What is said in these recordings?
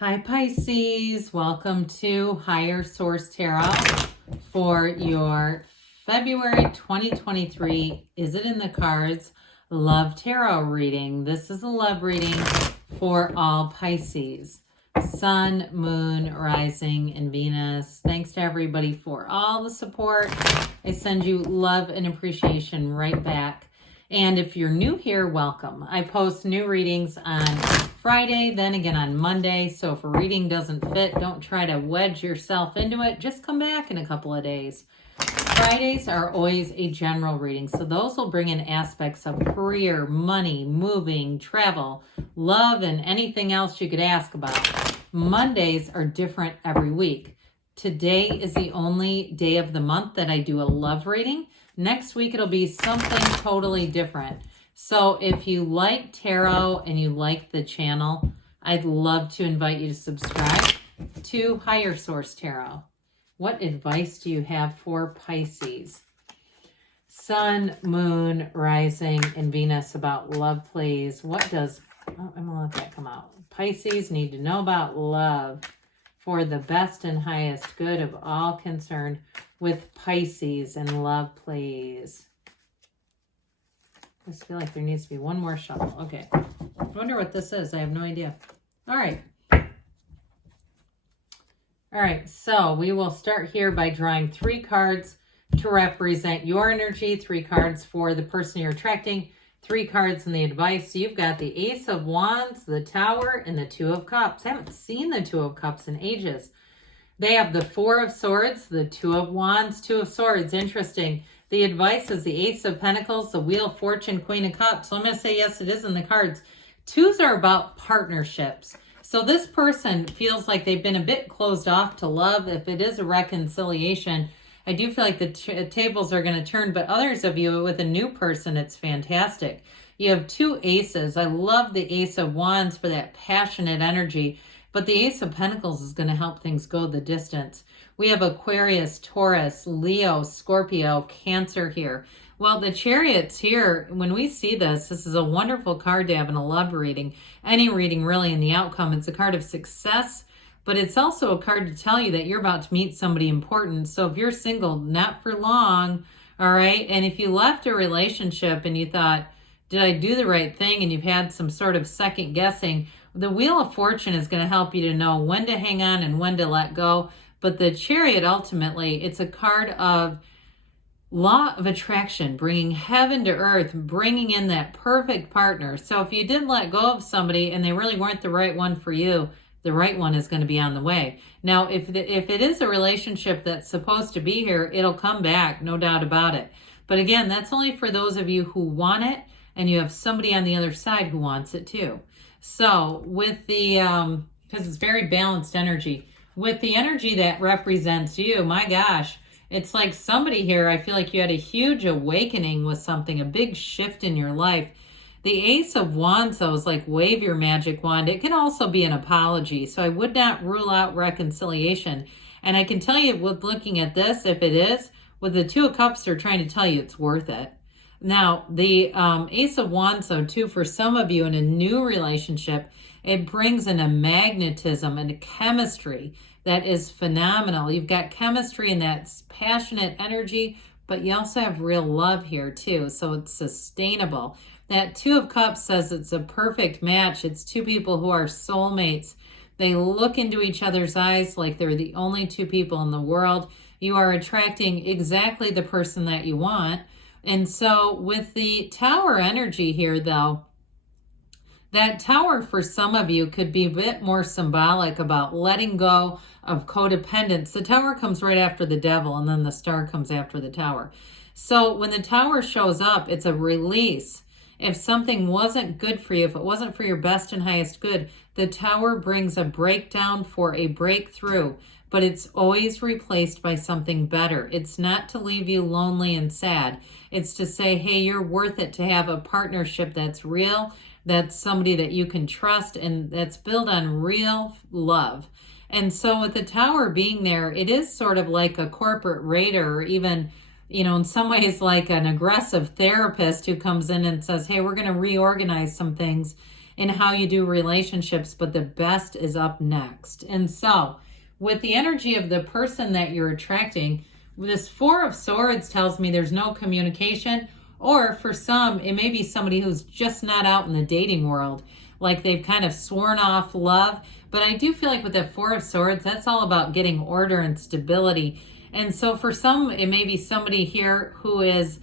Hi Pisces, welcome to Higher Source Tarot for your February 2023 Is It in the Cards Love Tarot reading. This is a love reading for all Pisces. Sun, Moon, Rising, and Venus. Thanks to everybody for all the support. I send you love and appreciation right back. And if you're new here, welcome. I post new readings on Friday, then again on Monday. So if a reading doesn't fit, don't try to wedge yourself into it. Just come back in a couple of days. Fridays are always a general reading. So those will bring in aspects of career, money, moving, travel, love, and anything else you could ask about. Mondays are different every week. Today is the only day of the month that I do a love reading. Next week, it'll be something totally different. So if you like tarot and you like the channel, I'd love to invite you to subscribe to Higher Source Tarot. What advice do you have for Pisces? Sun, Moon, Rising, and Venus about love, please. What does, I'm going to let that come out. Pisces need to know about love for the best and highest good of all concerned with Pisces and love, please. I just feel like there needs to be one more shuffle. Okay. I wonder what this is. I have no idea. All right. All right. So we will start here by drawing 3 cards to represent your energy, 3 cards for the person you're attracting, 3 cards in the advice. So you've got the Ace of Wands, the Tower, and the 2 of Cups. I haven't seen the 2 of Cups in ages. They have the 4 of Swords, the 2 of Wands, 2 of Swords. Interesting. The advice is the Ace of Pentacles, the Wheel of Fortune, Queen of Cups. So I'm going to say yes, it is in the cards. 2s are about partnerships. So this person feels like they've been a bit closed off to love. If it is a reconciliation, I do feel like the tables are going to turn. But others of you with a new person, it's fantastic. You have 2 aces. I love the Ace of Wands for that passionate energy. But the Ace of Pentacles is going to help things go the distance. We have Aquarius, Taurus, Leo, Scorpio, Cancer here. Well, the Chariot's here. When we see this, this is a wonderful card to have in a love reading. Any reading, really, in the outcome. It's a card of success, but it's also a card to tell you that you're about to meet somebody important. So if you're single, not for long, all right? And if you left a relationship and you thought, did I do the right thing? And you've had some sort of second guessing, the Wheel of Fortune is going to help you to know when to hang on and when to let go. But the Chariot, ultimately, it's a card of law of attraction, bringing heaven to earth, bringing in that perfect partner. So if you didn't let go of somebody and they really weren't the right one for you, the right one is going to be on the way. Now, if it is a relationship that's supposed to be here, it'll come back, no doubt about it. But again, that's only for those of you who want it, and you have somebody on the other side who wants it too. So with the, because it's very balanced energy, with the energy that represents you, my gosh, it's like somebody here, I feel like you had a huge awakening with something, a big shift in your life. The Ace of Wands, though, is like wave your magic wand. It can also be an apology. So I would not rule out reconciliation. And I can tell you with looking at this, if it is, with the 2 of Cups, they're trying to tell you it's worth it. Now, the Ace of Wands, though, too, for some of you in a new relationship, it brings in a magnetism and a chemistry that is phenomenal. You've got chemistry and that passionate energy, but you also have real love here, too, so it's sustainable. That 2 of Cups says it's a perfect match. It's 2 people who are soulmates. They look into each other's eyes like they're the only 2 people in the world. You are attracting exactly the person that you want. And so with the Tower energy here, though, that Tower for some of you could be a bit more symbolic about letting go of codependence. The Tower comes right after the Devil, and then the Star comes after the Tower. So when the Tower shows up, it's a release. If something wasn't good for you, if it wasn't for your best and highest good, the Tower brings a breakdown for a breakthrough. But it's always replaced by something better. It's not to leave you lonely and sad. It's to say, hey, you're worth it to have a partnership that's real, that's somebody that you can trust, and that's built on real love. And so with the Tower being there, it is sort of like a corporate raider, or even, you know, in some ways like an aggressive therapist who comes in and says, hey, we're going to reorganize some things in how you do relationships, but the best is up next. And so with the energy of the person that you're attracting, this Four of Swords tells me there's no communication, or for some, it may be somebody who's just not out in the dating world, like they've kind of sworn off love. But I do feel like with the Four of Swords, that's all about getting order and stability. And so for some, it may be somebody here who is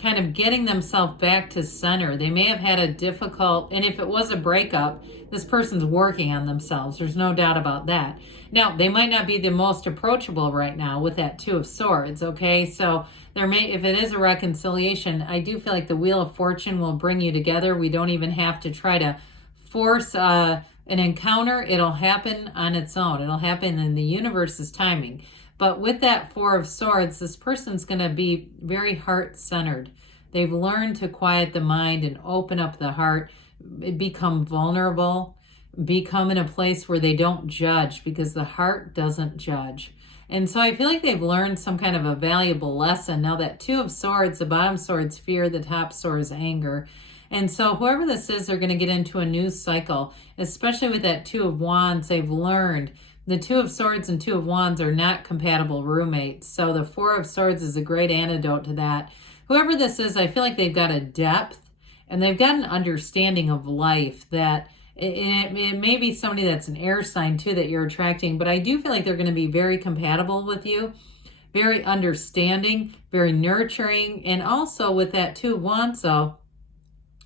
kind of getting themselves back to center. They may have had a difficult, and if it was a breakup, this person's working on themselves. There's no doubt about that. Now, they might not be the most approachable right now with that Two of Swords, okay? So there may, if it is a reconciliation, I do feel like the Wheel of Fortune will bring you together. We don't even have to try to force an encounter. It'll happen on its own. It'll happen in the universe's timing. But with that Four of Swords, this person's going to be very heart-centered. They've learned to quiet the mind and open up the heart, become vulnerable, become in a place where they don't judge, because the heart doesn't judge. And so I feel like they've learned some kind of a valuable lesson. Now that Two of Swords, the bottom sword's fear, the top sword's anger. And so whoever this is, they're going to get into a new cycle, especially with that Two of Wands. They've learned the Two of Swords and Two of Wands are not compatible roommates. So the Four of Swords is a great antidote to that. Whoever this is, I feel like they've got a depth and they've got an understanding of life that it may be somebody that's an air sign too that you're attracting, but I do feel like they're going to be very compatible with you, very understanding, very nurturing. And also with that Two of Wands, so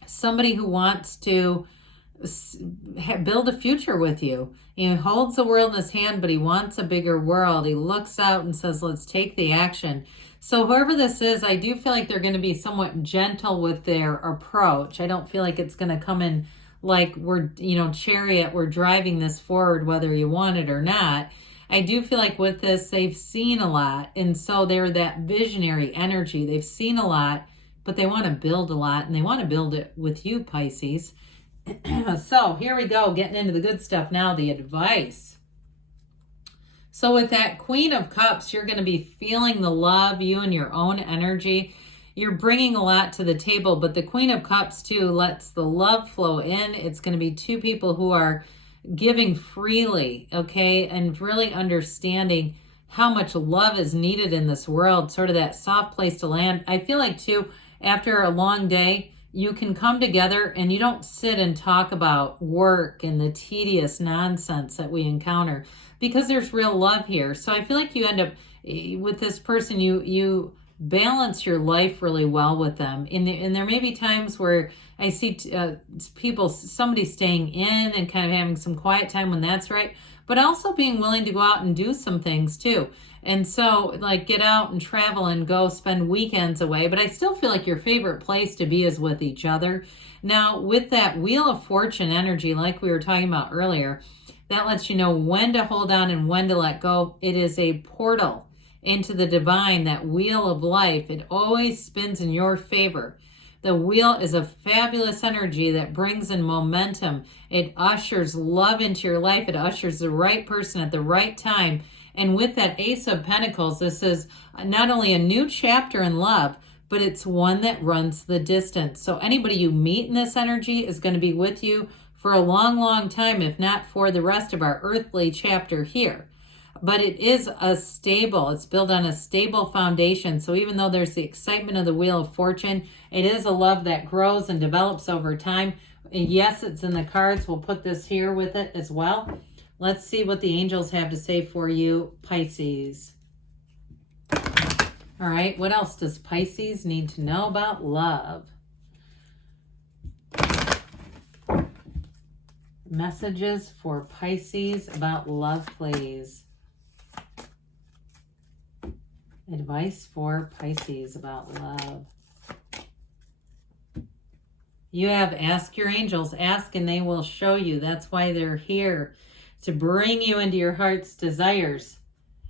somebody who wants to build a future with you. He holds the world in his hand, but he wants a bigger world. He looks out and says, let's take the action. So whoever this is, I do feel like they're going to be somewhat gentle with their approach. I don't feel like it's going to come in like we're, chariot, we're driving this forward whether you want it or not. I do feel like with this, they've seen a lot. And so they're that visionary energy. They've seen a lot, but they want to build a lot, and they want to build it with you, Pisces. So here we go, getting into the good stuff now, the advice. So with that Queen of Cups, you're going to be feeling the love, you and your own energy. You're bringing a lot to the table, but the Queen of Cups too lets the love flow in. It's going to be two people who are giving freely, okay, and really understanding how much love is needed in this world, sort of that soft place to land. I feel like too, after a long day, you can come together and you don't sit and talk about work and the tedious nonsense that we encounter, because there's real love here. So I feel like you end up with this person, you balance your life really well with them. And there may be times where I see somebody staying in and kind of having some quiet time when that's right, but also being willing to go out and do some things too. And so like get out and travel and go spend weekends away. But I still feel like your favorite place to be is with each other. Now with that Wheel of Fortune energy, like we were talking about earlier, that lets you know when to hold on and when to let go. It is a portal into the divine, that wheel of life. It always spins in your favor. The wheel is a fabulous energy that brings in momentum. It ushers love into your life. It ushers the right person at the right time. And with that Ace of Pentacles, this is not only a new chapter in love, but it's one that runs the distance. So anybody you meet in this energy is going to be with you for a long, long time, if not for the rest of our earthly chapter here. But it is it's built on a stable foundation. So even though there's the excitement of the Wheel of Fortune, it is a love that grows and develops over time. And yes, it's in the cards. We'll put this here with it as well. Let's see what the angels have to say for you, Pisces. All right, what else does Pisces need to know about love? Messages for Pisces about love, please. Advice for Pisces about love. You have ask your angels. Ask and they will show you. That's why they're here, to bring you into your heart's desires.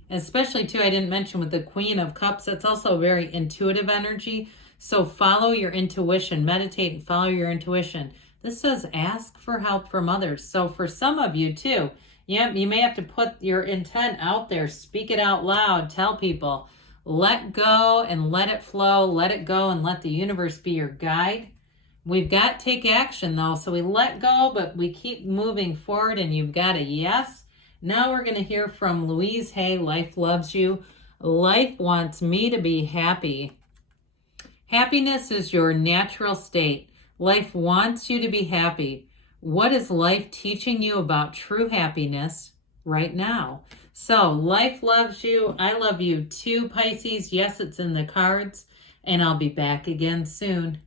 Especially too, I didn't mention with the Queen of Cups, that's also a very intuitive energy. So follow your intuition. Meditate and follow your intuition. This says ask for help from others. So for some of you too, you may have to put your intent out there. Speak it out loud. Tell people. Let go and let it flow. Let it go and let the universe be your guide. We've got to take action though. So we let go, but we keep moving forward, and you've got a yes. Now we're going to hear from Louise. Hey, life loves you. Life wants me to be happy. Happiness is your natural state. Life wants you to be happy. What is life teaching you about true happiness right now? So life loves you. I love you too, Pisces. Yes, it's in the cards. And I'll be back again soon.